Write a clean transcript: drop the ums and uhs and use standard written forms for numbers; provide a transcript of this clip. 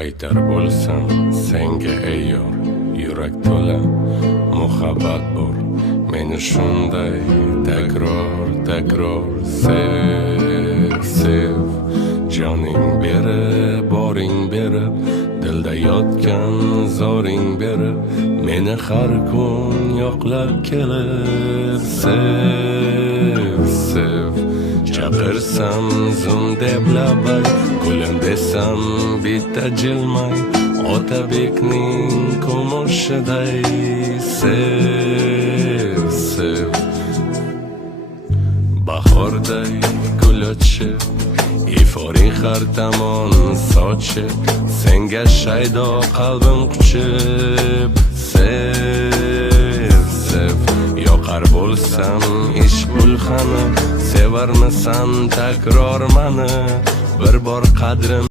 aytar bo'lsam senga ey yor, yurak to'la muhabbat bor. Meni shunday takror sev, joning berib, boring berib, dilda yotgan zoring berib, meni har kun yoqlab kelib sev. Chaqirsam zum deb labay, gulim desam bitta jilmay, Otabekning kumushiday sev. Bahorday gul ochib, iforing har tomon sochib, senga shaydo qalbim quchib sev. Yoqar bo'lsam ish bulxani, sevarmisan takror mani, bir bor qadrim